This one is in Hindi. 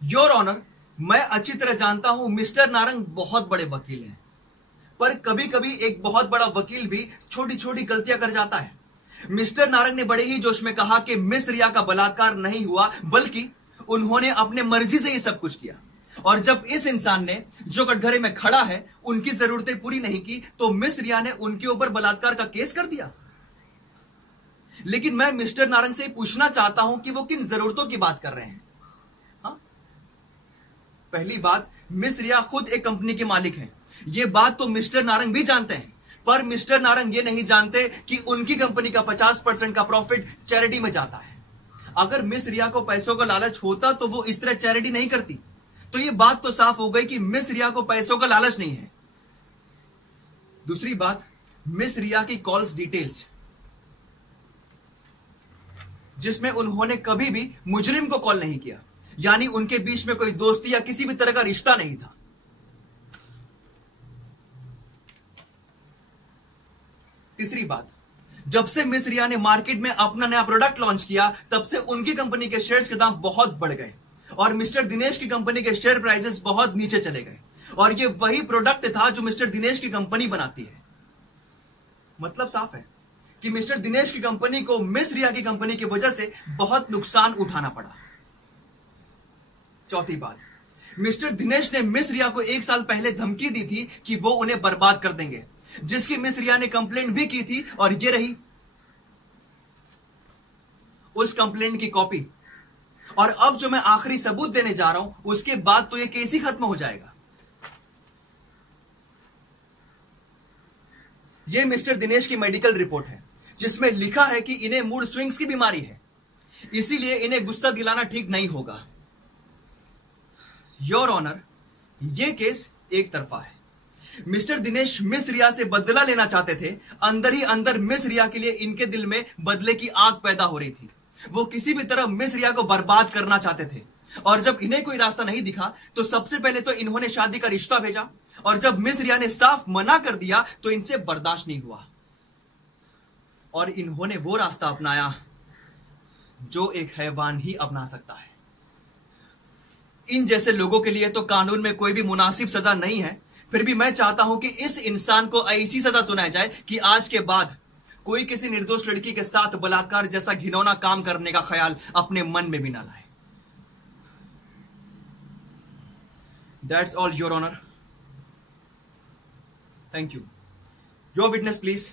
योर ऑनर, मैं अच्छी तरह जानता हूं मिस्टर नारंग बहुत बड़े वकील हैं, पर कभी कभी एक बहुत बड़ा वकील भी छोटी छोटी गलतियां कर जाता है। मिस्टर नारंग ने बड़े ही जोश में कहा कि मिस रिया का बलात्कार नहीं हुआ, बल्कि उन्होंने अपने मर्जी से ये सब कुछ किया। और जब इस इंसान ने, जो कटघरे में खड़ा है, उनकी जरूरतें पूरी नहीं की, तो मिस रिया ने उनके ऊपर बलात्कार का केस कर दिया। लेकिन मैं मिस्टर नारंग से पूछना चाहता हूं कि वो किन जरूरतों की बात कर रहे हैं। हाँ? पहली बात, मिस रिया खुद एक कंपनी के मालिक हैं। ये बात तो मिस्टर नारंग भी जानते हैं, पर मिस्टर नारंग ये नहीं जानते कि उनकी कंपनी का 50% का प्रॉफिट चैरिटी में जाता है। अगर मिस रिया को पैसों का लालच होता तो वो इस तरह चैरिटी नहीं करती। तो ये बात तो साफ हो गई कि मिस रिया को पैसों का लालच नहीं है। दूसरी बात, मिस रिया की कॉल्स डिटेल्स, जिसमें उन्होंने कभी भी मुजरिम को कॉल नहीं किया, यानी उनके बीच में कोई दोस्ती या किसी भी तरह का रिश्ता नहीं था। तीसरी बात, जब से मिस रिया ने मार्केट में अपना नया प्रोडक्ट लॉन्च किया, तब से उनकी कंपनी के शेयर्स के दाम बहुत बढ़ गए और मिस्टर दिनेश की कंपनी के शेयर प्राइसेस बहुत नीचे चले गए। और ये वही प्रोडक्ट था जो मिस्टर दिनेश की कंपनी बनाती है। मतलब साफ है कि मिस्टर दिनेश की कंपनी को मिस रिया की कंपनी की वजह से बहुत नुकसान उठाना पड़ा। चौथी बात, मिस्टर दिनेश ने मिस रिया को 1 साल पहले धमकी दी थी कि वो उन्हें बर्बाद कर देंगे, जिसकी मिस रिया ने कंप्लेंट भी की थी, और ये रही उस कंप्लेंट की कॉपी। और अब जो मैं आखिरी सबूत देने जा रहा हूं, उसके बाद तो यह केस ही खत्म हो जाएगा। यह मिस्टर दिनेश की मेडिकल रिपोर्ट है, जिसमें लिखा है कि इन्हें मूड स्विंग्स की बीमारी है, इसीलिए इन्हें गुस्सा दिलाना ठीक नहीं होगा। योर ऑनर, यह केस एक तरफा है। मिस्टर दिनेश मिस रिया से बदला लेना चाहते थे। अंदर ही अंदर मिस रिया के लिए इनके दिल में बदले की आग पैदा हो रही थी। वो किसी भी तरह मिस रिया को बर्बाद करना चाहते थे। और जब इन्हें कोई रास्ता नहीं दिखा, तो सबसे पहले तो इन्होंने शादी का रिश्ता भेजा, और जब मिस रिया ने साफ मना कर दिया, तो इनसे बर्दाश्त नहीं हुआ और इन्होंने वो रास्ता अपनाया जो एक हैवान ही अपना सकता है। इन जैसे लोगों के लिए तो कानून में कोई भी मुनासिब सजा नहीं है, फिर भी मैं चाहता हूं कि इस इंसान को ऐसी सजा सुनाई जाए कि आज के बाद कोई किसी निर्दोष लड़की के साथ बलात्कार जैसा घिनौना काम करने का ख्याल अपने मन में भी ना लाए। That's all your honour. Thank you. Your witness please.